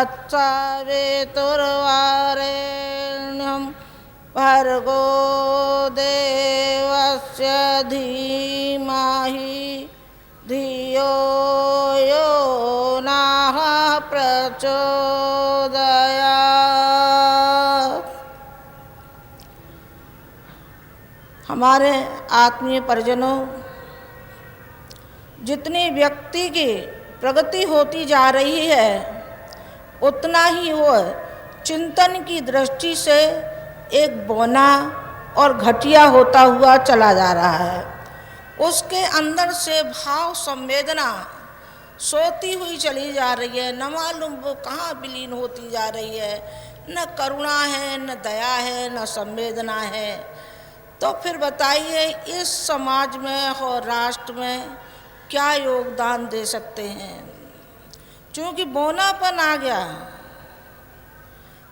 तत्सवितुर्वरेण्यं भर्गो देवस्य धीमहि धियो यो नः प्रचोदयात्। हमारे आत्मीय परिजनों, जितनी व्यक्ति की प्रगति होती जा रही है उतना ही वह चिंतन की दृष्टि से एक बौना और घटिया होता हुआ चला जा रहा है। उसके अंदर से भाव संवेदना सोती हुई चली जा रही है, न मालूम वो कहाँ विलीन होती जा रही है। न करुणा है, न दया है, न संवेदना है। तो फिर बताइए इस समाज में और राष्ट्र में क्या योगदान दे सकते हैं। क्योंकि बौनापन आ गया,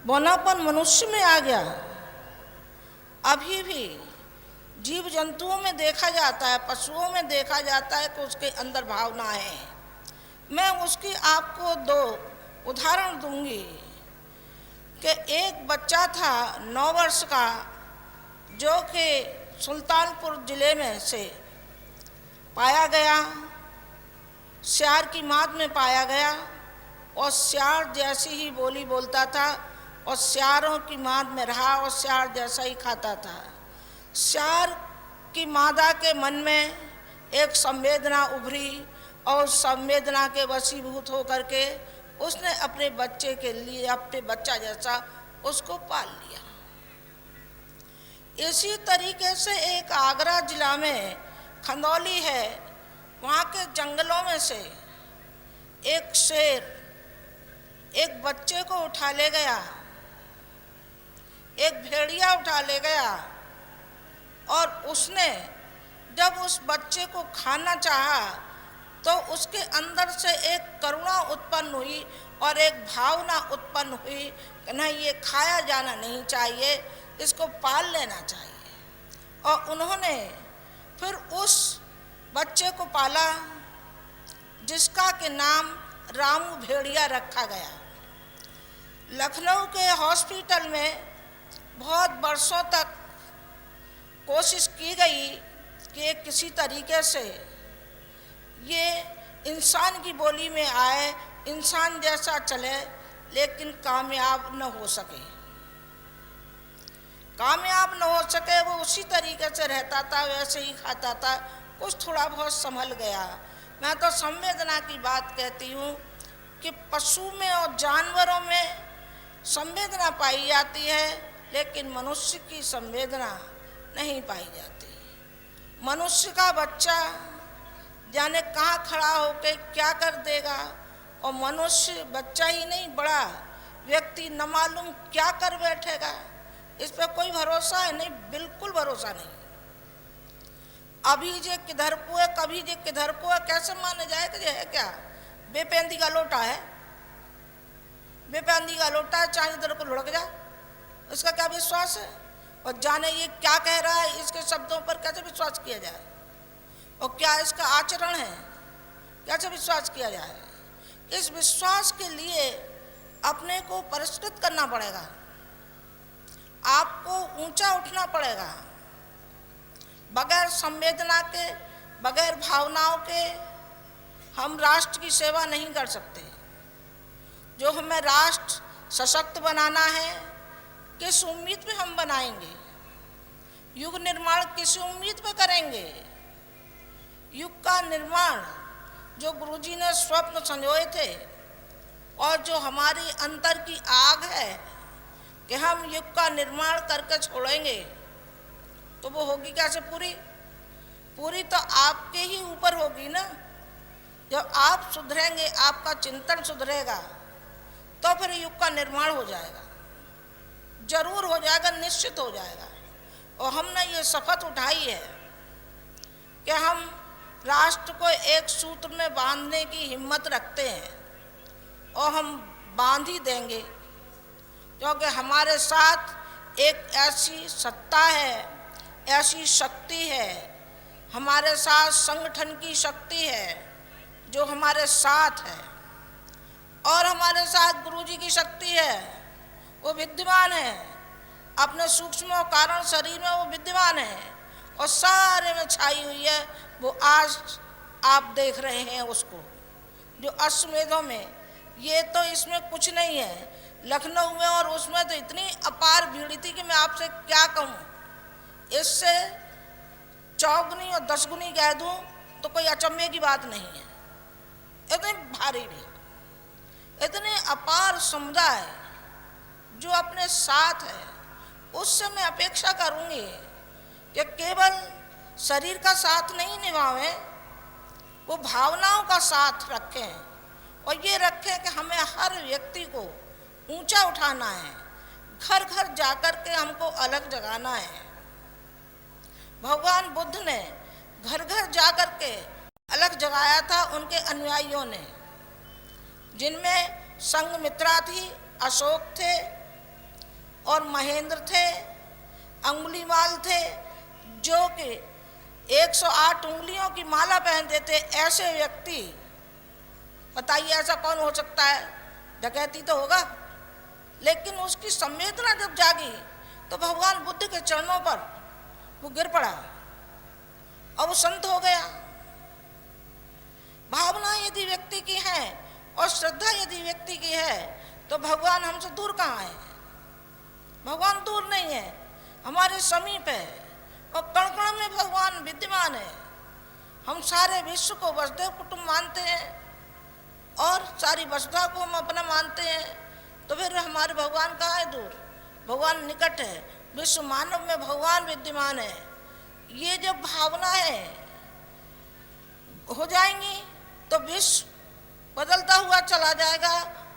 बौनापन मनुष्य में आ गया। अभी भी जीव जंतुओं में देखा जाता है, पशुओं में देखा जाता है कि उसके अंदर भावना है। मैं उसकी आपको दो उदाहरण दूंगी कि एक बच्चा था 9 वर्ष का, जो कि सुल्तानपुर ज़िले में से पाया गया, स्यार की माद में पाया गया और स्यार जैसी ही बोली बोलता था और स्यारों की माद में रहा और स्यार जैसा ही खाता था। स्यार की मादा के मन में एक संवेदना उभरी और संवेदना के वशीभूत होकर के उसने अपने बच्चे के लिए अपने बच्चा जैसा उसको पाल लिया। इसी तरीके से एक आगरा जिला में खंदौली है, वहाँ के जंगलों में से एक शेर एक बच्चे को उठा ले गया, एक भेड़िया उठा ले गया और उसने जब उस बच्चे को खाना चाहा तो उसके अंदर से एक करुणा उत्पन्न हुई और एक भावना उत्पन्न हुई कि नहीं, ये खाया जाना नहीं चाहिए, इसको पाल लेना चाहिए। और उन्होंने फिर उस बच्चे को पाला, जिसका के नाम रामू भेड़िया रखा गया। लखनऊ के हॉस्पिटल में बहुत बरसों तक कोशिश की गई कि किसी तरीके से ये इंसान की बोली में आए, इंसान जैसा चले, लेकिन कामयाब न हो सके। कामयाब न हो सके, वो उसी तरीके से रहता था, वैसे ही खाता था, कुछ थोड़ा बहुत संभल गया। मैं तो संवेदना की बात कहती हूँ कि पशु में और जानवरों में संवेदना पाई जाती है, लेकिन मनुष्य की संवेदना नहीं पाई जाती। मनुष्य का बच्चा जाने कहाँ खड़ा होकर क्या कर देगा, और मनुष्य बच्चा ही नहीं, बड़ा व्यक्ति न मालूम क्या कर बैठेगा। इस पर कोई भरोसा है नहीं, बिल्कुल भरोसा नहीं। अभी जे किधर को है, कभी जे किधर को है, कैसे माने जाए कि है क्या? बेपेंदी का लोटा है, बेपेंदी का लोटा है, चाहे इधर को लुढ़क जाए, उसका क्या विश्वास है? और जाने ये क्या कह रहा है, इसके शब्दों पर कैसे विश्वास किया जाए? और क्या इसका आचरण है, कैसे विश्वास किया जाए? इस विश्वास के लिए अपने को परिष्कृत करना पड़ेगा, आपको ऊंचा उठना पड़ेगा। बगैर संवेदना के, बगैर भावनाओं के हम राष्ट्र की सेवा नहीं कर सकते। जो हमें राष्ट्र सशक्त बनाना है, किस उम्मीद पे हम बनाएंगे? युग निर्माण किस उम्मीद पे करेंगे? युग का निर्माण जो गुरुजी ने स्वप्न संजोए थे और जो हमारी अंतर की आग है कि हम युग का निर्माण करके छोड़ेंगे, तो वो होगी कैसे पूरी? पूरी तो आपके ही ऊपर होगी ना। जब आप सुधरेंगे, आपका चिंतन सुधरेगा, तो फिर युग का निर्माण हो जाएगा, जरूर हो जाएगा, निश्चित हो जाएगा। और हमने ये शपथ उठाई है कि हम राष्ट्र को एक सूत्र में बांधने की हिम्मत रखते हैं और हम बांध ही देंगे, क्योंकि हमारे साथ एक ऐसी सत्ता है, ऐसी शक्ति है, हमारे साथ संगठन की शक्ति है जो हमारे साथ है। और हमारे साथ गुरु जी की शक्ति है, वो विद्यमान है, अपने सूक्ष्म कारण शरीर में वो विद्यमान है और सारे में छाई हुई है। वो आज आप देख रहे हैं उसको, जो अश्वमेधों में, ये तो इसमें कुछ नहीं है। लखनऊ में और उसमें तो इतनी अपार भीड़ थी कि मैं आपसे क्या कहूँ, इससे 4 गुनी और 10 गुनी कह दूँ तो कोई अचंभे की बात नहीं है। इतनी भारी भीड़, इतने अपार समुदाय जो अपने साथ है, उससे मैं अपेक्षा करूँगी कि केवल शरीर का साथ नहीं निभावें, वो भावनाओं का साथ रखें और ये रखें कि हमें हर व्यक्ति को ऊंचा उठाना है, घर घर जाकर के हमको अलग जगाना है। भगवान बुद्ध ने घर घर जाकर के अलग जगाया था उनके अनुयायियों ने, जिनमें संघमित्रा थी, अशोक थे और महेंद्र थे, अंगुलीमाल थे, जो कि 108 उंगलियों की माला पहनते थे। ऐसे व्यक्ति, बताइए ऐसा कौन हो सकता है? डकैती तो होगा, लेकिन उसकी संवेदना जब जागी तो भगवान बुद्ध के चरणों पर वो गिर पड़ा और वो संत हो गया। भावना यदि व्यक्ति की है और श्रद्धा यदि व्यक्ति की है तो भगवान हमसे दूर कहाँ है? भगवान दूर नहीं है, हमारे समीप है और कण कण में भगवान विद्यमान है। हम सारे विश्व को वसुदेव कुटुंब मानते हैं और सारी वसुधा को हम अपना मानते हैं, तो फिर हमारे भगवान कहाँ है दूर? भगवान निकट है, विश्व मानव में भगवान विद्यमान है। ये जब भावना है हो जाएंगी तो विश्व बदलता हुआ चला जाएगा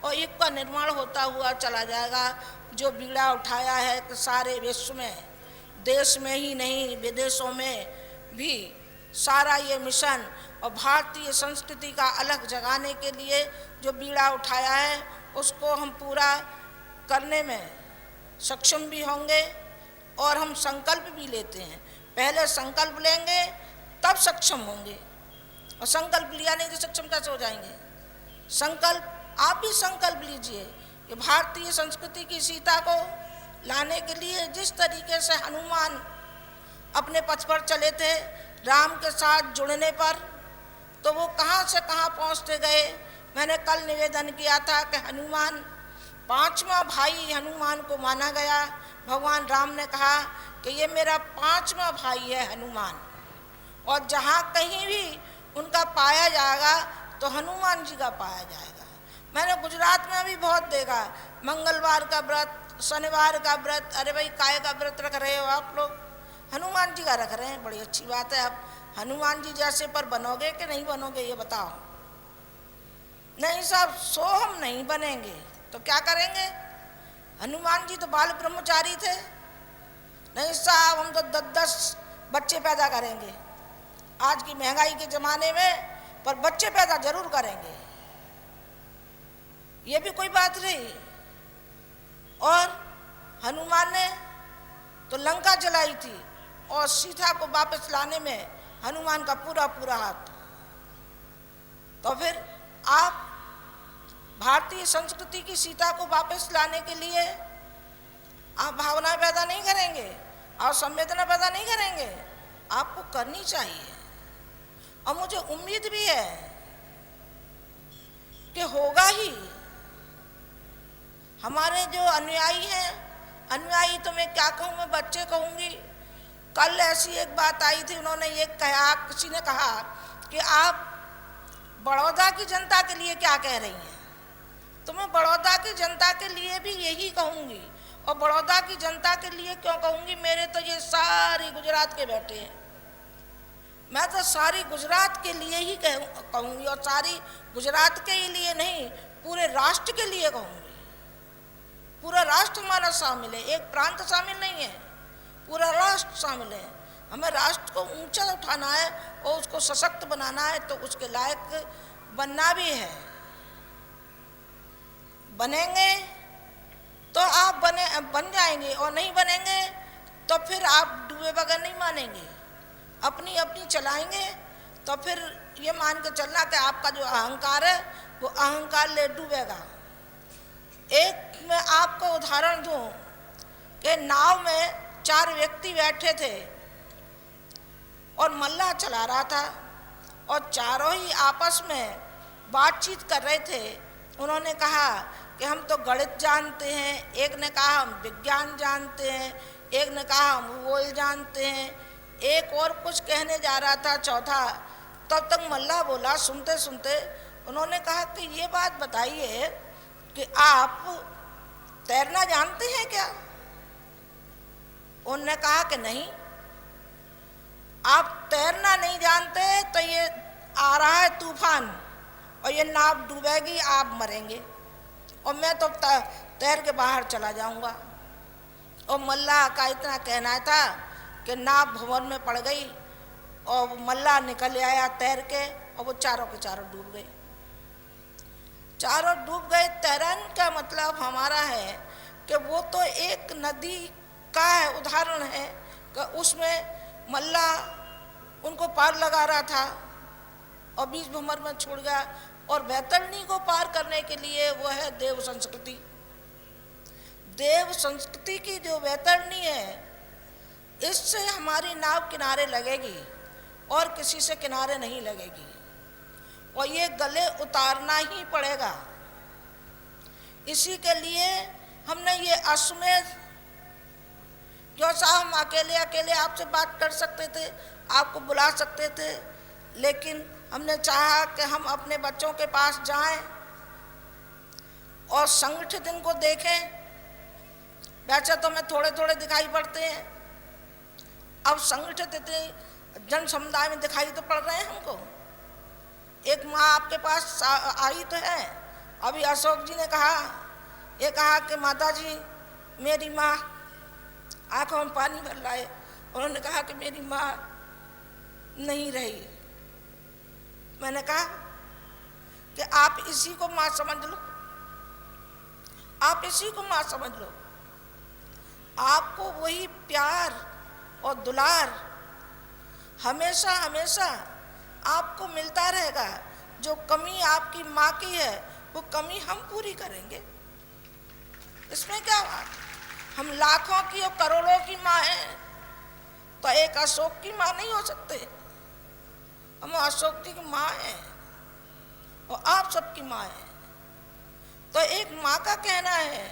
और युग का निर्माण होता हुआ चला जाएगा। जो बीड़ा उठाया है कि सारे विश्व में, देश में ही नहीं विदेशों में भी सारा ये मिशन और भारतीय संस्कृति का अलग जगाने के लिए जो बीड़ा उठाया है उसको हम पूरा करने में सक्षम भी होंगे और हम संकल्प भी लेते हैं। पहले संकल्प लेंगे तब सक्षम होंगे, और संकल्प लिया नहीं तो सक्षम कैसे हो जाएंगे? संकल्प, आप भी संकल्प लीजिए कि भारतीय संस्कृति की सीता को लाने के लिए जिस तरीके से हनुमान अपने पथ पर चले थे राम के साथ जुड़ने पर, तो वो कहाँ से कहाँ पहुँचते गए। मैंने कल निवेदन किया था कि हनुमान 5वां भाई हनुमान को माना गया। भगवान राम ने कहा कि ये मेरा 5वां भाई है हनुमान, और जहाँ कहीं भी उनका पाया जाएगा तो हनुमान जी का पाया जाएगा। मैंने गुजरात में भी बहुत देखा, मंगलवार का व्रत, शनिवार का व्रत, अरे भाई काय का व्रत रख रहे हो आप लोग? हनुमान जी का रख रहे हैं, बड़ी अच्छी बात है। आप हनुमान जी जैसे पर बनोगे कि नहीं बनोगे ये बताओ? नहीं साहब, सो हम नहीं बनेंगे तो क्या करेंगे? हनुमान जी तो बाल ब्रह्मचारी थे। नहीं साहब, हम तो 10-10 बच्चे पैदा करेंगे आज की महंगाई के ज़माने में, पर बच्चे पैदा जरूर करेंगे, ये भी कोई बात नहीं। और हनुमान ने तो लंका जलाई थी और सीता को वापस लाने में हनुमान का पूरा पूरा हाथ। तो फिर आप भारतीय संस्कृति की सीता को वापस लाने के लिए आप भावना पैदा नहीं करेंगे और संवेदना पैदा नहीं करेंगे? आपको करनी चाहिए, और मुझे उम्मीद भी है कि होगा ही। हमारे जो अनुयायी हैं, अनुयायी तो मैं क्या कहूँ, मैं बच्चे कहूँगी। कल ऐसी एक बात आई थी, उन्होंने ये कहा, किसी ने कहा कि आप बड़ौदा की जनता के लिए क्या कह रही हैं? तो मैं बड़ौदा की जनता के लिए भी यही कहूँगी, और बड़ौदा की जनता के लिए क्यों कहूँगी, मेरे तो ये सारी गुजरात के बैठे हैं, मैं तो सारी गुजरात के लिए ही कहूँगी, और सारी गुजरात के ही लिए नहीं, पूरे राष्ट्र के लिए कहूँगी। पूरा राष्ट्र हमारा शामिल है, एक प्रांत शामिल नहीं है, पूरा राष्ट्र शामिल है। हमें राष्ट्र को ऊंचा उठाना है और उसको सशक्त बनाना है, तो उसके लायक बनना भी है। बनेंगे तो आप बन जाएंगे, और नहीं बनेंगे तो फिर आप डूबे बगैर नहीं मानेंगे, अपनी अपनी चलाएंगे। तो फिर ये मान के चलना कि आपका जो अहंकार है वो अहंकार ले डूबेगा। एक मैं आपको उदाहरण दूं कि नाव में 4 व्यक्ति बैठे थे और मल्लाह चला रहा था और चारों ही आपस में बातचीत कर रहे थे। उन्होंने कहा कि हम तो गणित जानते हैं, एक ने कहा हम विज्ञान जानते हैं, एक ने कहा हम भूगोल जानते हैं, एक और कुछ कहने जा रहा था चौथा। तब तक मल्लाह बोला, सुनते सुनते उन्होंने कहा कि ये बात बताइए कि आप तैरना जानते हैं क्या? उन्होंने कहा कि नहीं। आप तैरना नहीं जानते तो ये आ रहा है तूफान और ये नाव डूबेगी, आप मरेंगे और मैं तो तैर के बाहर चला जाऊंगा। और मल्लाह का इतना कहना था कि नाव भंवर में पड़ गई और मल्लाह निकल आया तैर के और वो चारों के चारों डूब गए। चारों डूब गए। तैरने का मतलब हमारा है कि वो तो एक नदी का है, उदाहरण है कि उसमें मल्लाह उनको पार लगा रहा था और बीच भंवर में छोड़ गया। और वैतरणी को पार करने के लिए वो है देव संस्कृति। देव संस्कृति की जो वैतरणी है, इससे हमारी नाव किनारे लगेगी और किसी से किनारे नहीं लगेगी और ये गले उतारना ही पड़ेगा। इसी के लिए हमने ये अश्वमेध, जो साहब हम अकेले अकेले आपसे बात कर सकते थे, आपको बुला सकते थे, लेकिन हमने चाहा कि हम अपने बच्चों के पास जाएं और संगठित इनको देखें। वैसे तो हमें थोड़े थोड़े दिखाई पड़ते हैं, अब संगठित इतने जन समुदाय में दिखाई तो पड़ रहे हैं हमको। एक माँ आपके पास आई तो है, अभी अशोक जी ने कहा, ये कहा कि माता जी मेरी माँ, आंखों में पानी भर लाए, उन्होंने कहा कि मेरी माँ नहीं रही। मैंने कहा कि आप इसी को माँ समझ लो, आप इसी को माँ समझ लो। आपको वही प्यार और दुलार हमेशा हमेशा आपको मिलता रहेगा। जो कमी आपकी माँ की है वो कमी हम पूरी करेंगे, इसमें क्या बात। हम लाखों की और करोड़ों की माँ हैं तो एक अशोक की माँ नहीं हो सकते। हम अशोक जी की माँ हैं और आप सबकी माँ हैं। तो एक माँ का कहना है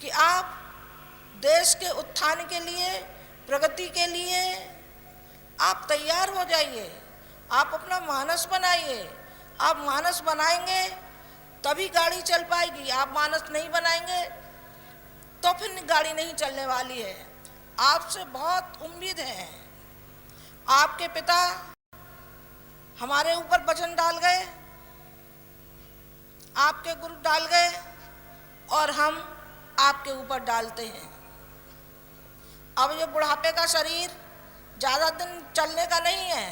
कि आप देश के उत्थान के लिए, प्रगति के लिए आप तैयार हो जाइए, आप अपना मानस बनाइए। आप मानस बनाएंगे तभी गाड़ी चल पाएगी, आप मानस नहीं बनाएंगे तो फिर गाड़ी नहीं चलने वाली है। आपसे बहुत उम्मीद है। आपके पिता हमारे ऊपर वचन डाल गए, आपके गुरु डाल गए और हम आपके ऊपर डालते हैं। अब ये बुढ़ापे का शरीर ज़्यादा दिन चलने का नहीं है।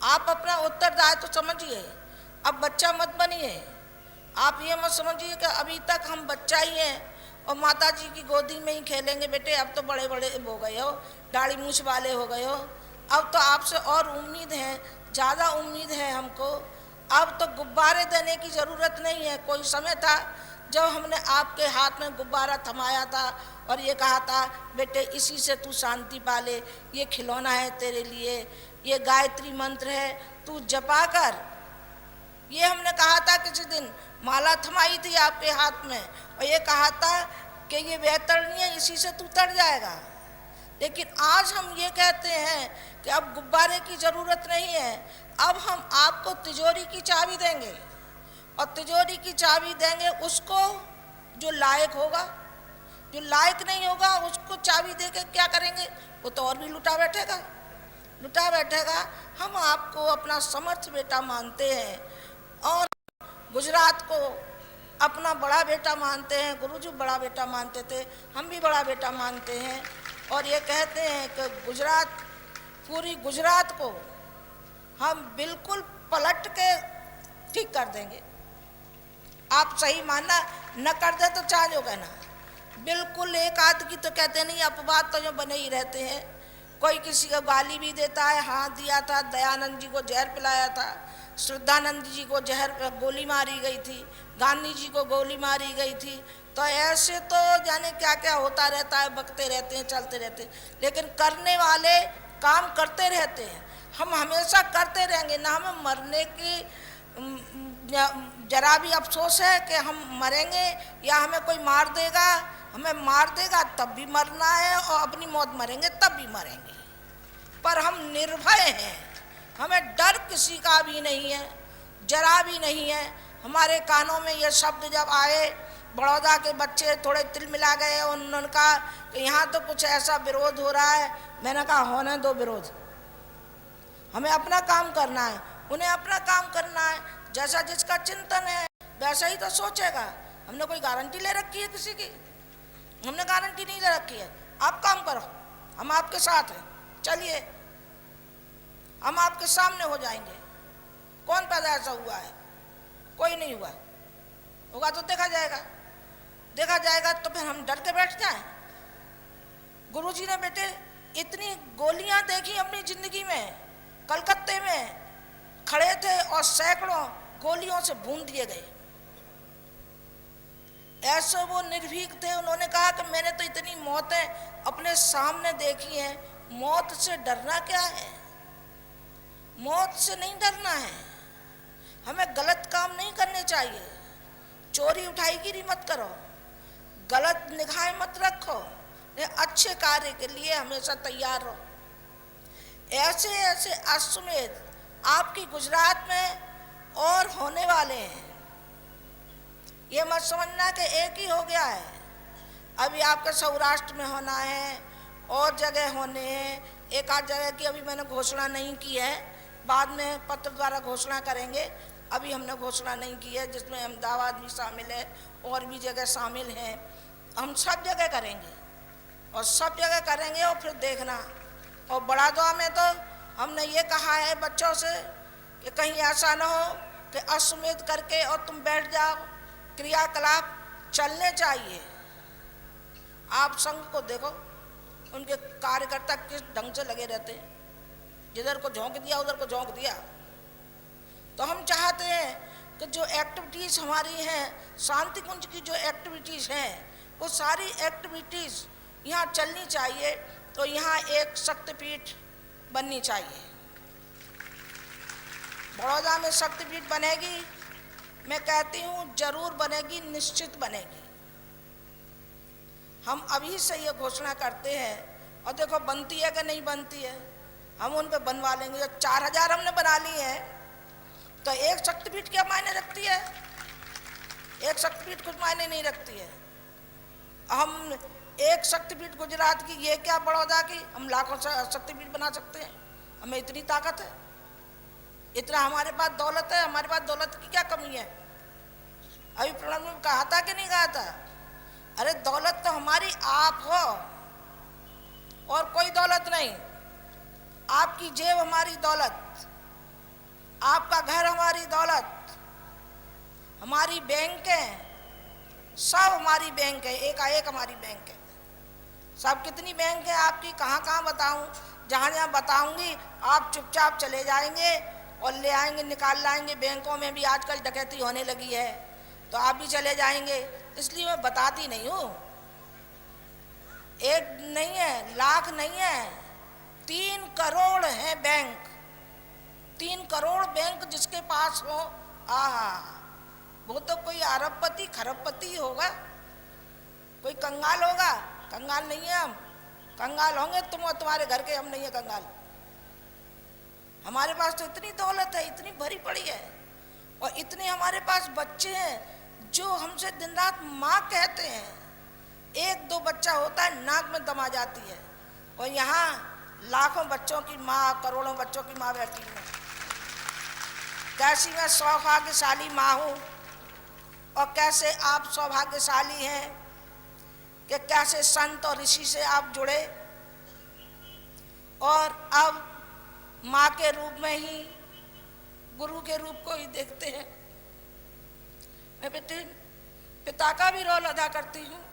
आप अपना उत्तरदायित्व तो समझिए, अब बच्चा मत बनिए। आप ये मत समझिए कि अभी तक हम बच्चा ही हैं और माता जी की गोदी में ही खेलेंगे। बेटे अब तो बड़े बड़े हो गए हो, दाढ़ी मूछ वाले हो गए हो, अब तो आपसे और उम्मीद है, ज़्यादा उम्मीद है हमको। अब तो गुब्बारे देने की ज़रूरत नहीं है। कोई समय था जब हमने आपके हाथ में गुब्बारा थमाया था और ये कहा था बेटे इसी से तू शांति पा ले, ये खिलौना है तेरे लिए, ये गायत्री मंत्र है, तू जपा कर। ये हमने कहा था किसी दिन, माला थमाई थी आपके हाथ में और ये कहा था कि ये वैतरणी है, इसी से तू तर जाएगा। लेकिन आज हम ये कहते हैं कि अब गुब्बारे की ज़रूरत नहीं है, अब हम आपको तिजोरी की चाबी देंगे और तिजोरी की चाबी देंगे उसको जो लायक होगा। जो लायक नहीं होगा उसको चाबी दे के क्या करेंगे, वो तो और भी लुटा बैठेगा। हम आपको अपना समर्थ बेटा मानते हैं और गुजरात को अपना बड़ा बेटा मानते हैं। गुरुजी बड़ा बेटा मानते थे, हम भी बड़ा बेटा मानते हैं और ये कहते हैं कि गुजरात, पूरी गुजरात को हम बिल्कुल पलट के ठीक कर देंगे। आप सही मानना, न कर दे तो चार्ज हो कहना। बिल्कुल एक आध की तो कहते नहीं, अपवाद तो जो बने ही रहते हैं। कोई किसी को गाली भी देता है, हाँ दिया था, दयानंद जी को जहर पिलाया था, श्रद्धानंद जी को जहर गोली मारी गई थी, गांधी जी को गोली मारी गई थी। तो ऐसे तो जाने क्या क्या होता रहता है, बकते रहते हैं, चलते रहते हैं, लेकिन करने वाले काम करते रहते हैं। हम हमेशा करते रहेंगे ना, हमें मरने की जरा भी अफसोस है कि हम मरेंगे या हमें कोई मार देगा। हमें मार देगा तब भी मरना है और अपनी मौत मरेंगे तब भी मरेंगे, पर हम निर्भय हैं, हमें डर किसी का भी नहीं है, जरा भी नहीं है। हमारे कानों में ये शब्द जब आए, बड़ौदा के बच्चे थोड़े तिलमिला गए, उन्होंने कहा कि यहाँ तो कुछ ऐसा विरोध हो रहा है। मैंने कहा होने दो विरोध, हमें अपना काम करना है, उन्हें अपना काम करना है। जैसा जिसका चिंतन है वैसा ही तो सोचेगा। हमने कोई गारंटी ले रखी है किसी की? हमने गारंटी नहीं ले रखी है। आप काम करो, हम आपके साथ हैं, चलिए हम आपके सामने हो जाएंगे। कौन पैदा ऐसा हुआ है? कोई नहीं हुआ। होगा तो देखा जाएगा, देखा जाएगा तो फिर हम डर के बैठ जाएं। गुरुजी ने बेटे इतनी गोलियां देखी अपनी जिंदगी में, कलकत्ते में खड़े थे और सैकड़ों गोलियों से भून दिए गए। ऐसे वो निर्भीक थे, उन्होंने कहा कि मैंने तो इतनी मौतें अपने सामने देखी हैं, मौत से डरना क्या है? मौत से नहीं डरना है, हमें गलत काम नहीं करने चाहिए। चोरी उठाईगिरी मत करो, गलत निगाहें मत रखो, अच्छे कार्य के लिए हमेशा तैयार रहो। ऐसे ऐसे अश्वमेध आपकी गुजरात में और होने वाले हैं। ये मत समझना कि एक ही हो गया है, अभी आपके सौराष्ट्र में होना है और जगह होने हैं। एक आध जगह की अभी मैंने घोषणा नहीं की है, बाद में पत्र द्वारा घोषणा करेंगे। अभी हमने घोषणा नहीं की है, जिसमें अहमदाबाद भी शामिल है और भी जगह शामिल हैं। हम सब जगह करेंगे और सब जगह करेंगे और फिर देखना। और बड़ौदा में तो हमने ये कहा है बच्चों से कि कहीं ऐसा ना हो कि अश्वमेध करके और तुम बैठ जाओ, क्रियाकलाप चलने चाहिए। आप संघ को देखो, उनके कार्यकर्ता किस ढंग से लगे रहते हैं, जिधर को झोंक दिया उधर को झोंक दिया। तो हम चाहते हैं कि जो एक्टिविटीज़ हमारी हैं, शांति कुंज की जो एक्टिविटीज़ हैं, वो सारी एक्टिविटीज़ यहाँ चलनी चाहिए। तो यहाँ एक शक्तिपीठ बननी चाहिए। बड़ौदा में शक्तिपीठ बनेगी, मैं कहती हूँ जरूर बनेगी, निश्चित बनेगी। हम अभी से ये घोषणा करते हैं और देखो बनती है कि नहीं बनती है, हम उन पे बनवा लेंगे। जब 4000 हमने बना ली है तो एक शक्तिपीठ क्या मायने रखती है? एक शक्तिपीठ कुछ मायने नहीं रखती है। हम एक शक्तिपीठ गुजरात की, ये क्या बड़ौदा की, हम लाखों शक्तिपीठ बना सकते हैं। हमें इतनी ताकत है, इतना हमारे पास दौलत है। हमारे पास दौलत की क्या कमी है? अभी प्रणब ने कहा था कि नहीं कहा था? अरे दौलत तो हमारी आप हो और कोई दौलत नहीं। आपकी जेब हमारी दौलत, आपका घर हमारी दौलत, हमारी बैंक है, सब हमारी बैंक है, एक हमारी बैंक है। सब कितनी बैंक है आपकी, कहाँ कहाँ बताऊँ? जहाँ जहाँ बताऊँगी आप चुपचाप चले जाएंगे और ले आएंगे, निकाल लाएंगे। बैंकों में भी आजकल डकैती होने लगी है, तो आप भी चले जाएंगे, इसलिए मैं बताती नहीं हूँ। एक नहीं है, लाख नहीं है, 3 करोड़ है बैंक। 3 करोड़ बैंक जिसके पास हो, आहा, वो तो कोई अरबपति खरबपति होगा, कोई कंगाल होगा। कंगाल नहीं है हम, कंगाल होंगे तुम और तुम्हारे घर के, हम नहीं है कंगाल। हमारे पास तो इतनी दौलत है, इतनी भरी पड़ी है, और इतने हमारे पास बच्चे हैं जो हमसे दिन रात माँ कहते हैं। 1-2 बच्चा होता है नाक में दम आ जाती है, और यहाँ लाखों बच्चों की माँ, करोड़ों बच्चों की माँ बैठी है। कैसी मैं सौभाग्यशाली माँ हूँ और कैसे आप सौभाग्यशाली हैं कि कैसे संत और ऋषि से आप जुड़े और अब माँ के रूप में ही, गुरु के रूप को ही देखते हैं। मैं बेटे पिता का भी रोल अदा करती हूँ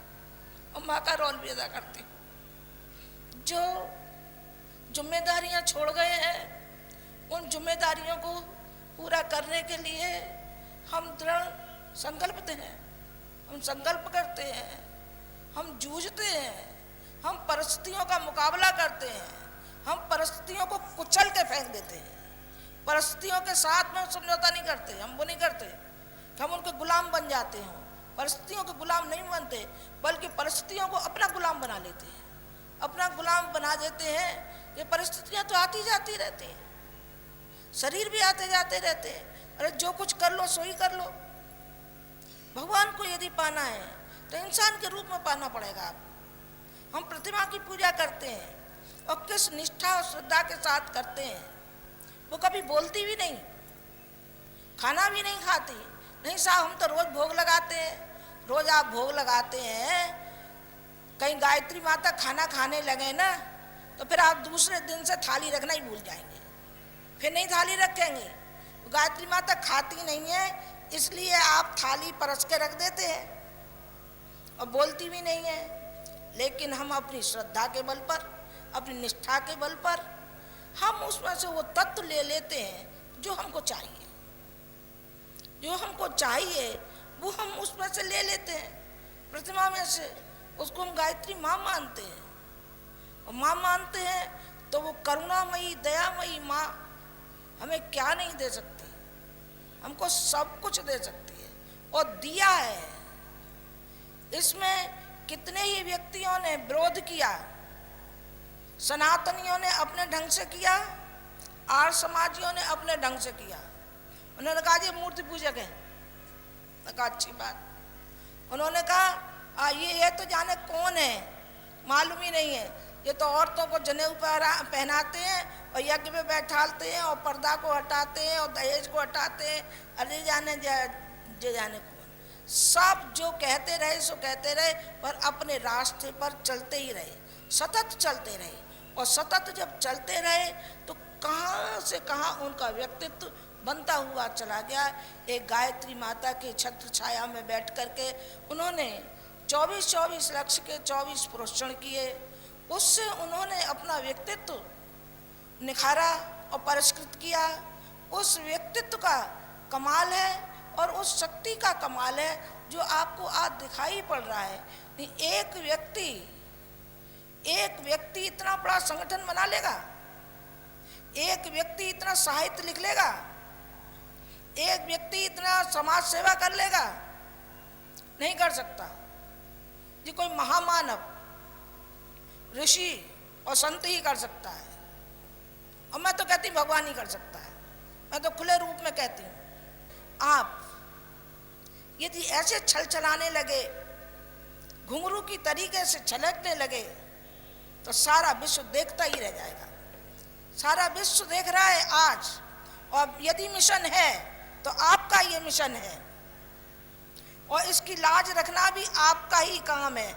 और माँ का रोल भी अदा करती हूँ। जो जिम्मेदारियाँ छोड़ गए हैं, उन जिम्मेदारियों को पूरा करने के लिए हम दृढ़ संकल्पित हैं, हम संकल्प करते हैं, हम जूझते हैं, हम परिस्थितियों का मुकाबला करते हैं, हम परिस्थितियों को कुचल के फेंक देते हैं। परिस्थितियों के साथ में समझौता नहीं करते, हम वो नहीं करते कि हम उनके गुलाम बन जाते हों। परिस्थितियों के गुलाम नहीं बनते, बल्कि परिस्थितियों को अपना गुलाम बना लेते हैं, अपना गुलाम बना देते हैं। ये परिस्थितियां तो आती जाती रहती हैं, शरीर भी आते जाते रहते हैं। अरे जो कुछ कर लो सो ही कर लो। भगवान को यदि पाना है तो इंसान के रूप में पाना पड़ेगा। आप हम प्रतिमा की पूजा करते हैं और किस निष्ठा और श्रद्धा के साथ करते हैं। वो कभी बोलती भी नहीं, खाना भी नहीं खाती। नहीं साहब, हम तो रोज भोग लगाते हैं। रोज आप भोग लगाते हैं, कहीं गायत्री माता खाना खाने लगे ना तो फिर आप दूसरे दिन से थाली रखना ही भूल जाएंगे, फिर नहीं थाली रखेंगे। गायत्री माता खाती नहीं है, इसलिए आप थाली परस के रख देते हैं और बोलती भी नहीं है। लेकिन हम अपनी श्रद्धा के बल पर, अपनी निष्ठा के बल पर हम उसमें से वो तत्व ले लेते हैं जो हमको चाहिए। जो हमको चाहिए वो हम उसमें से ले लेते हैं, प्रतिमा में से। उसको हम गायत्री माँ मानते हैं, और माँ मानते हैं तो वो करुणामयी दयामयी माँ हमें क्या नहीं दे सकती, हमको सब कुछ दे सकती है और दिया है। इसमें कितने ही व्यक्तियों ने विरोध किया। सनातनियों ने अपने ढंग से किया, आर्य समाजियों ने अपने ढंग से किया। उन्होंने कहा ये मूर्ति पूजक है, कहा अच्छी बात। उन्होंने कहा ये तो जाने कौन है, मालूम ही नहीं है। ये तो औरतों को जनेऊ पहनाते हैं और यज्ञ में बैठाते हैं और पर्दा को हटाते हैं और दहेज को हटाते हैं। अरे जाने जाने कौन। सब जो कहते रहे सो कहते रहे, पर अपने रास्ते पर चलते ही रहे, सतत चलते रहे। और सतत जब चलते रहे तो कहाँ से कहाँ उनका व्यक्तित्व बनता हुआ चला गया। एक गायत्री माता के छत्र छाया में बैठ करके उन्होंने 24 लक्ष के 24 प्रोषण किए। उससे उन्होंने अपना व्यक्तित्व निखारा और परिष्कृत किया। उस व्यक्तित्व का कमाल है और उस शक्ति का कमाल है जो आपको आज दिखाई पड़ रहा है। एक व्यक्ति इतना बड़ा संगठन बना लेगा, एक व्यक्ति इतना साहित्य लिख लेगा, एक व्यक्ति इतना समाज सेवा कर लेगा, नहीं कर सकता। ये कोई महामानव ऋषि और संत ही कर सकता है। और मैं तो कहती भगवान ही कर सकता है, मैं तो खुले रूप में कहती हूँ। आप यदि ऐसे छल छलाने लगे, घुंघरू की तरीके से छलकने लगे, तो सारा विश्व देखता ही रह जाएगा। सारा विश्व देख रहा है आज। और यदि मिशन है तो आपका ये मिशन है, और इसकी लाज रखना भी आपका ही काम है।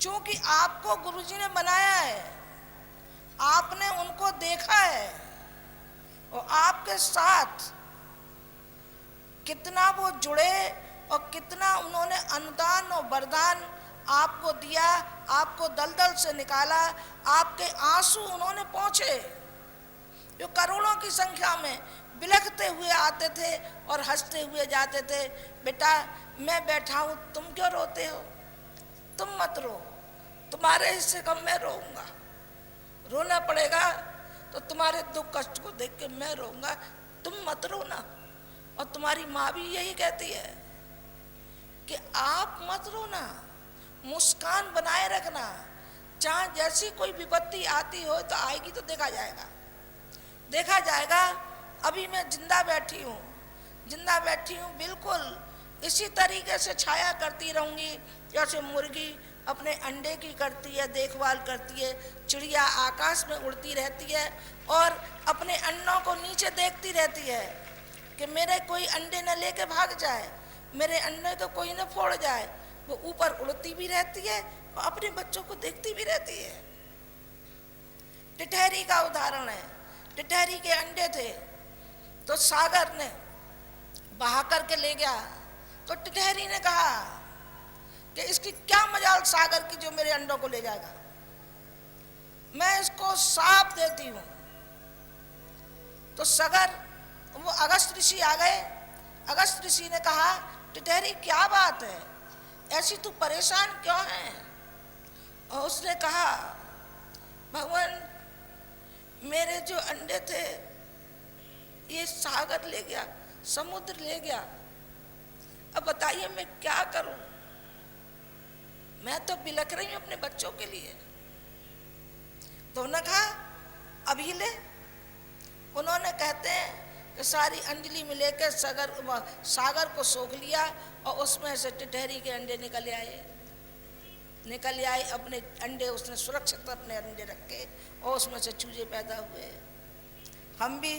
क्योंकि आपको गुरुजी ने बनाया है, आपने उनको देखा है, और आपके साथ कितना वो जुड़े और कितना उन्होंने अनुदान और वरदान आपको दिया, आपको दलदल से निकाला। आपके आंसू उन्होंने पहुंचे, जो करोड़ों की संख्या में बिलखते हुए आते थे और हंसते हुए जाते थे। बेटा मैं बैठा हूं, तुम क्यों रोते हो? तुम मत रो, तुम्हारे हिस्से का मैं रोऊंगा। रोना पड़ेगा तो तुम्हारे दुख कष्ट को देख के मैं रोऊंगा, तुम मत रोना। और तुम्हारी माँ भी यही कहती है कि आप मत रोना, मुस्कान बनाए रखना। चाहे जैसी कोई विपत्ति आती हो तो आएगी, तो देखा जाएगा, देखा जाएगा। अभी मैं जिंदा बैठी हूँ, बिल्कुल इसी तरीके से छाया करती रहूंगी जैसे मुर्गी अपने अंडे की करती है, देखभाल करती है। चिड़िया आकाश में उड़ती रहती है और अपने अंडों को नीचे देखती रहती है कि मेरे कोई अंडे न लेके भाग जाए, मेरे अंडे को कोई न फोड़ जाए। वो ऊपर उड़ती भी रहती है और अपने बच्चों को देखती भी रहती है। टिटहरी का उदाहरण है। टिटहरी के अंडे थे तो सागर ने बहा करके ले गया, तो टिटहरी ने कहा कि इसकी क्या मजाल सागर की जो मेरे अंडों को ले जाएगा, मैं इसको साफ देती हूँ। तो सगर वो अगस्त ऋषि आ गए। अगस्त ऋषि ने कहा, टिटहरी क्या बात है, ऐसी तू परेशान क्यों है? और उसने कहा, भगवान मेरे जो अंडे थे ये सागर ले गया, समुद्र ले गया, अब बताइए मैं क्या करूं? मैं तो बिलख रही हूं अपने बच्चों के लिए। तो उन्होंने कहा अभी ले। उन्होंने कहते हैं कि सारी अंजलि में लेकर सागर को सोख लिया और उसमें से टिटहरी के अंडे निकल आए। अपने अंडे उसने सुरक्षित अपने अंडे रखे और उसमें से चूजे पैदा हुए। हम भी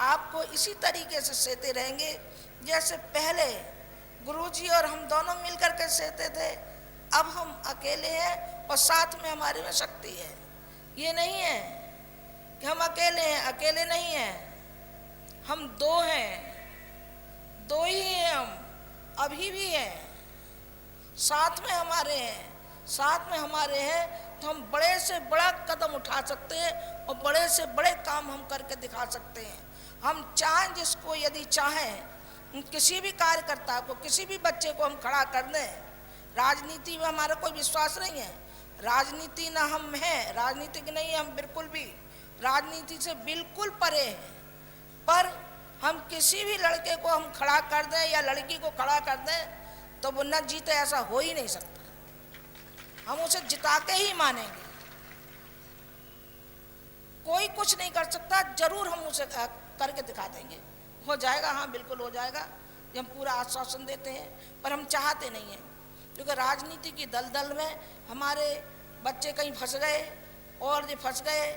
आपको इसी तरीके से सहते रहेंगे जैसे पहले गुरुजी और हम दोनों मिलकर के सहते थे। अब हम अकेले हैं और साथ में हमारे में शक्ति है। ये नहीं है कि हम अकेले हैं, अकेले नहीं हैं, हम दो हैं, दो ही हैं, हम अभी भी हैं, साथ में हमारे हैं, तो हम बड़े से बड़ा कदम उठा सकते हैं और बड़े से बड़े काम हम करके दिखा सकते हैं। हम चाहें जिसको, यदि चाहें किसी भी कार्यकर्ता को, किसी भी बच्चे को हम खड़ा कर दें। राजनीति में हमारा कोई विश्वास नहीं है, राजनीति ना हम हैं, राजनीतिक नहीं है हम, बिल्कुल भी राजनीति से बिल्कुल परे हैं। पर हम किसी भी लड़के को हम खड़ा कर दें या लड़की को खड़ा कर दें तो वो न जीते, ऐसा हो ही नहीं सकता। हम उसे जिता के ही मानेंगे, कोई कुछ नहीं कर सकता, जरूर हम उसे करके दिखा देंगे। हो जाएगा, हाँ बिल्कुल हो जाएगा, हम पूरा आश्वासन देते हैं। पर हम चाहते नहीं हैं, क्योंकि राजनीति की दलदल में हमारे बच्चे कहीं फंस गए और जो फंस गए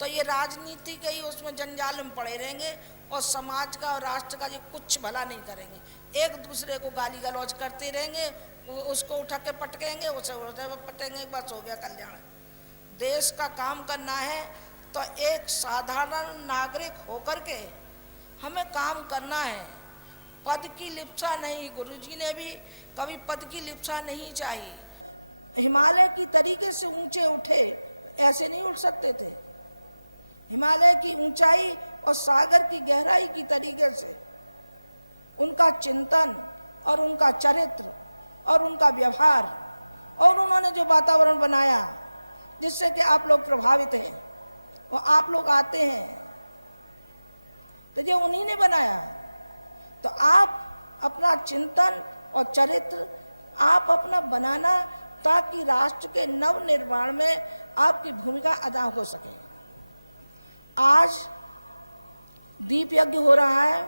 तो ये राजनीति के ही उसमें जंजाल में पड़े रहेंगे और समाज का और राष्ट्र का ये कुछ भला नहीं करेंगे। एक दूसरे को गाली गलौज करते रहेंगे, उसको उठा के पटकेंगे, उसे पटेंगे, बस हो गया कल्याण। देश का काम करना है तो एक साधारण नागरिक होकर के हमें काम करना है। पद की लिप्सा नहीं, गुरुजी ने भी कभी पद की लिप्सा नहीं चाहिए। हिमालय की तरीके से ऊंचे उठे, ऐसे नहीं उठ सकते थे। हिमालय की ऊंचाई और सागर की गहराई की तरीके से उनका चिंतन और उनका चरित्र और उनका व्यवहार और उन्होंने जो वातावरण बनाया जिससे कि आप लोग प्रभावित हैं और आप लोग आते हैं, तो ये उन्हीं ने बनाया। तो आप अपना चिंतन और चरित्र आप अपना बनाना, ताकि राष्ट्र के नव निर्माण में आपकी भूमिका अदा हो सके। आज दीप यज्ञ हो रहा है,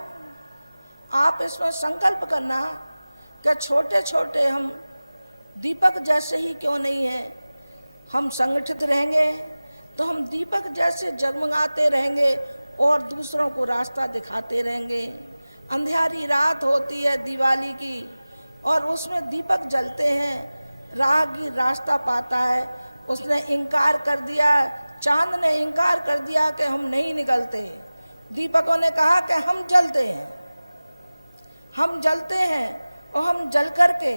आप इसमें संकल्प करना कि छोटे छोटे हम दीपक जैसे ही क्यों नहीं हैं, हम संगठित रहेंगे तो हम दीपक जैसे जगमगाते रहेंगे और दूसरों को रास्ता दिखाते रहेंगे। अंधियारी रात होती है दिवाली की और उसमें दीपक जलते हैं, राहगीर रास्ता पाता है। उसने इनकार कर दिया, चांद ने इनकार कर दिया कि हम नहीं निकलते। दीपकों ने कहा कि हम जलते हैं, हम जलते हैं और हम जल करके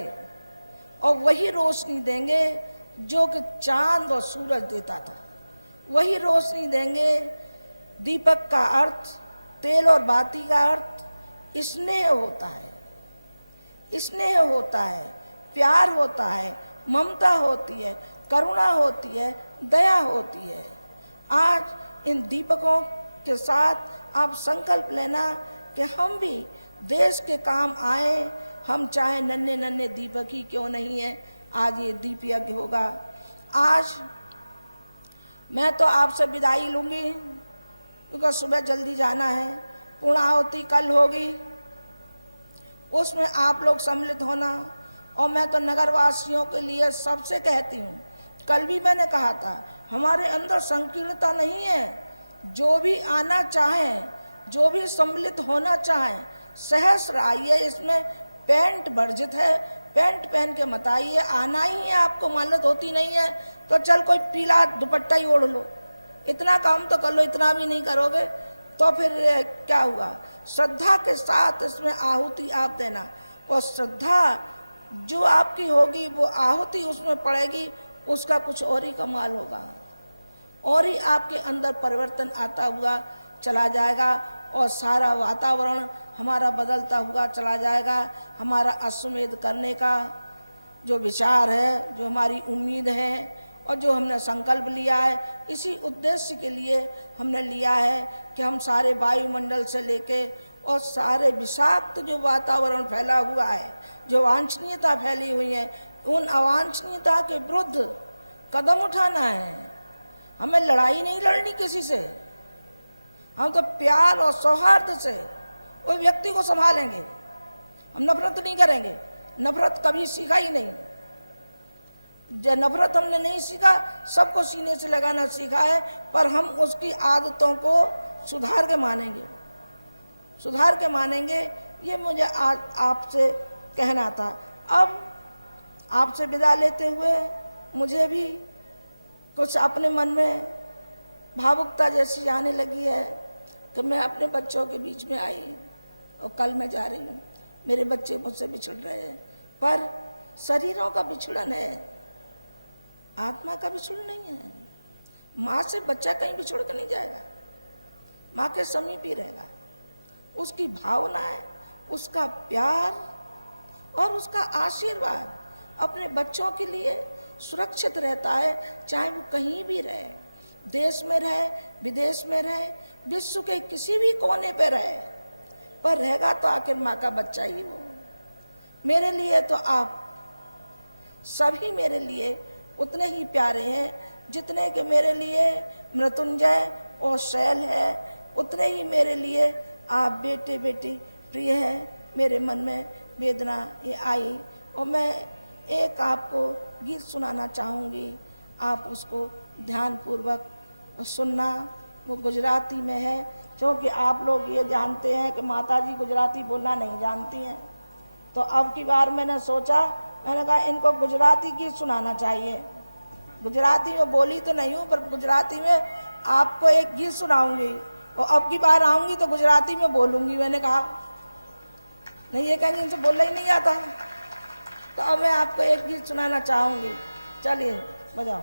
और वही रोशनी देंगे जो कि चांद और सूरज देता था, वही रोशनी देंगे। दीपक का अर्थ, तेल और बाती का अर्थ स्नेह होता है, स्नेह होता है, प्यार होता है, ममता होती है, करुणा होती है, दया होती है। आज इन दीपकों के साथ आप संकल्प लेना कि हम भी देश के काम आए, हम चाहे नन्हे नन्हे दीपक ही क्यों नहीं है। आज ये दीप यज्ञ होगा। आज मैं तो आपसे विदाई लूँगी क्योंकि सुबह जल्दी जाना है। पूर्णाहुति कल होगी, उसमें आप लोग सम्मिलित होना। और मैं तो नगरवासियों के लिए सबसे कहती हूँ, कल भी मैंने कहा था, हमारे अंदर संकीर्णता नहीं है। जो भी आना चाहें, जो भी सम्मिलित होना चाहें, सहस्र आइए। इसमें पैंट वर्जित है, पैंट पहन के मत आइए। आना ही है आपको, मान्यता होती नहीं है तो चल कोई पीला दुपट्टा ही ओढ़ लो, इतना काम तो कर लो। इतना भी नहीं करोगे तो फिर क्या हुआ। श्रद्धा के साथ इसमें आहुति आप देना, और श्रद्धा जो आपकी होगी वो आहुति उसमें पड़ेगी, उसका कुछ और ही कमाल होगा और ही आपके अंदर परिवर्तन आता हुआ चला जाएगा और सारा वातावरण हमारा बदलता हुआ चला जाएगा। हमारा अश्वमेध करने का जो विचार है, जो हमारी उम्मीद है और जो हमने संकल्प लिया है, इसी उद्देश्य के लिए हमने लिया है कि हम सारे वायुमंडल से लेके और सारे विषाक्त जो वातावरण फैला हुआ है, जो वांछनीयता फैली हुई है, उन अवांछनीयता के विरुद्ध कदम उठाना है। हमें लड़ाई नहीं लड़नी किसी से, हम तो प्यार और सौहार्द से उस व्यक्ति को संभालेंगे। हम नफरत नहीं करेंगे, नफरत कभी सीखा ही नहीं। जो नफरत हमने नहीं सीखा, सबको सीने से लगाना सीखा है, पर हम उसकी आदतों को सुधार के मानेंगे, सुधार के मानेंगे। ये मुझे आज आपसे कहना था। अब आपसे विदा लेते हुए मुझे भी कुछ अपने मन में भावुकता जैसी आने लगी है कि मैं अपने बच्चों के बीच में आई और कल मैं जा रही हूँ। मेरे बच्चे मुझसे बिछड़ रहे हैं, पर शरीरों का बिछड़न है, आत्मा का बिछड़न नहीं है। माँ से बच्चा कहीं बिछड़ कर नहीं जाएगा, माँ के समीप ही रहेगा। उसकी भावनाएं, उसका प्यार और उसका आशीर्वाद अपने बच्चों के लिए सुरक्षित रहता है, चाहे वो कहीं भी रहे, देश में रहे, विदेश में रहे, विश्व के किसी भी कोने पे रहे, पर रहेगा तो आखिर माँ का बच्चा ही वो। मेरे लिए तो आप सभी मेरे लिए उतने ही प्यारे हैं जितने कि मेरे लिए मृत्युंजय और शैल है, उतने ही मेरे लिए आप बेटे बेटी प्रिय हैं। मेरे मन में वेदना ये आई और मैं एक आपको गीत सुनाना चाहूँगी, आप उसको ध्यानपूर्वक सुनना। वो गुजराती में है, क्योंकि आप लोग ये जानते हैं कि माताजी गुजराती बोलना नहीं जानती हैं, तो अब की बार मैंने सोचा, मैंने कहा इनको गुजराती गीत सुनाना चाहिए। गुजराती में बोली तो नहीं हूँ, पर गुजराती में आपको एक गीत सुनाऊंगी और अब की बार आऊँगी तो गुजराती में बोलूँगी। मैंने कहा नहीं, ये कहेंगे इनसे बोलना ही नहीं आता, तो अब मैं आपको एक गीत सुनाना चाहूँगी। चलिए बजाओ।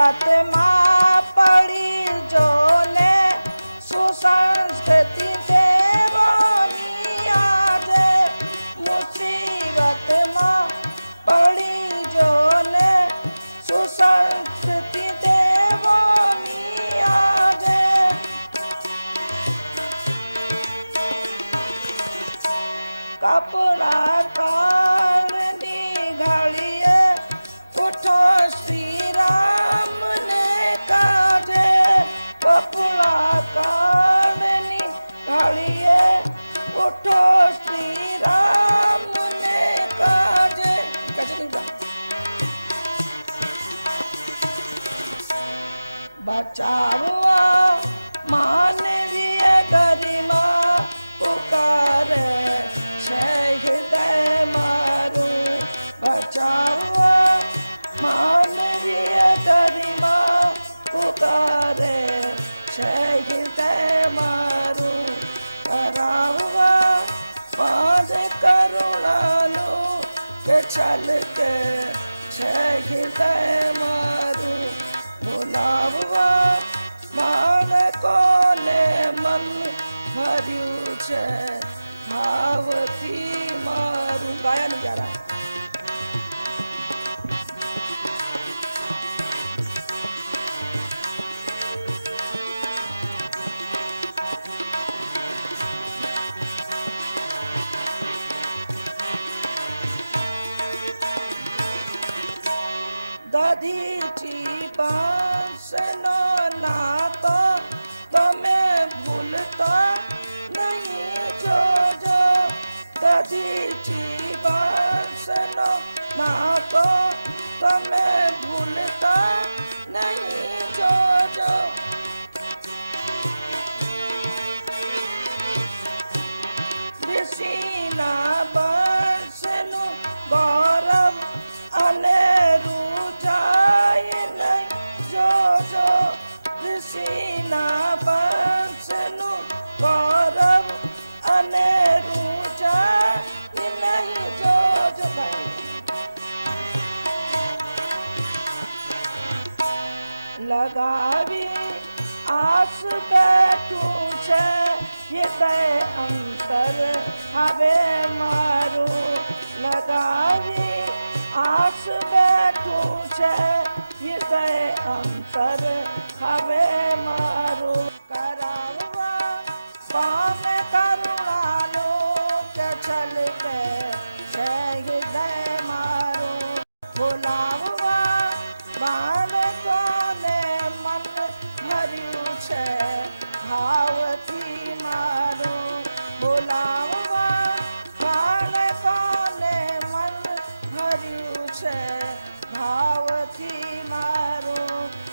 मुसीबत माँ पड़ी जो ने सुसंस्कृति देवानी आज, मुसीबत माँ पड़ी जो ने सुसंस्कृति देवानी आज। कपड़ा कारणी घड़िए उठो श्री राम ने काजे, कपड़ा कारणी घड़िए उठो श्री राम ने काजे। बचावा मानवीय गरिमा पुकारे हृदय मारू, बचावा मानवीय गरिमा पुकारे हृदय मारू, करावा पाद करुणालु के छल के हृदय मारू, भुलावा बालको ने मन भर्यु छे भावथी मारू। गाया नहीं जा रहा है। दधीची बांसनो नातो तुम्हें भूलता नहीं जो जो, दधीची बांसनो नातो तुम्हें भूलता नहीं जो जो। ऋषिना बांसनु गौरव अनेरू ऋषिना बंसनु गौरव अनेरू जाय नहीं जो जो। लगावी आस बैठू छे हृदय अंतर हवे मारू, लगावी आस बैठू छे हृदय अंतर हवे मारू, करावा पान करुणालु के छल के हृदय मारू, भुलावा बालको ने मन भर्यु छे भावथी मारू, भुलावा बालको ने मन भर्यु छे भावथी मारू,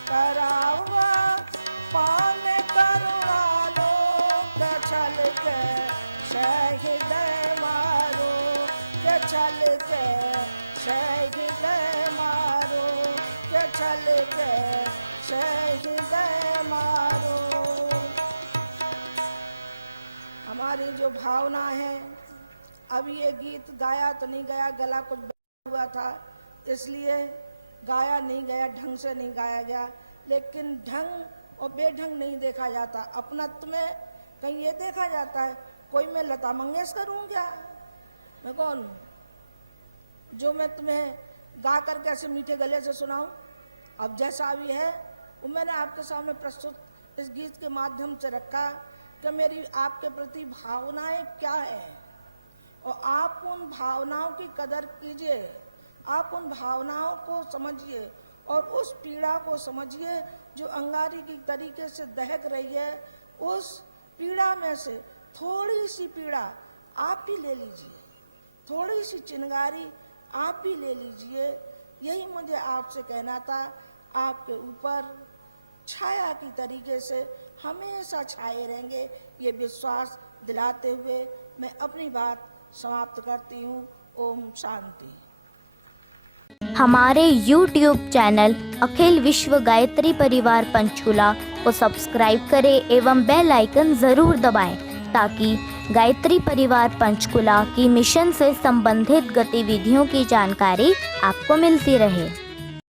करावा पान करुणालो के छल के हृदय मारू, के छल के हृदय मारू, के छल के हृदय मारू। हमारी जो भावना है, अब ये गीत गाया तो नहीं गया, गला कुछ हुआ था इसलिए गाया नहीं गया, ढंग से नहीं गाया गया, लेकिन ढंग और बेढंग नहीं देखा जाता। अपनत्व में कहीं ये देखा जाता है कोई मैं लता मंगेशकर हूँ क्या? मैं कौन हूँ जो मैं तुम्हें गा करके ऐसे मीठे गले से सुनाऊं? अब जैसा भी है वो मैंने आपके सामने प्रस्तुत इस गीत के माध्यम से रखा कि मेरी आपके प्रति भावनाएं क्या है, और आप उन भावनाओं की कदर कीजिए, आप उन भावनाओं को समझिए और उस पीड़ा को समझिए जो अंगारी की तरीके से दहक रही है। उस पीड़ा में से थोड़ी सी पीड़ा आप भी ले लीजिए, थोड़ी सी चिंगारी आप भी ले लीजिए। यही मुझे आपसे कहना था। आपके ऊपर छाया की तरीके से हमेशा छाए रहेंगे, ये विश्वास दिलाते हुए मैं अपनी बात समाप्त करती हूँ। ओम शांति। हमारे YouTube चैनल अखिल विश्व गायत्री परिवार पंचकुला को सब्सक्राइब करें एवं बेल आइकन ज़रूर दबाएं ताकि गायत्री परिवार पंचकुला की मिशन से संबंधित गतिविधियों की जानकारी आपको मिलती रहे।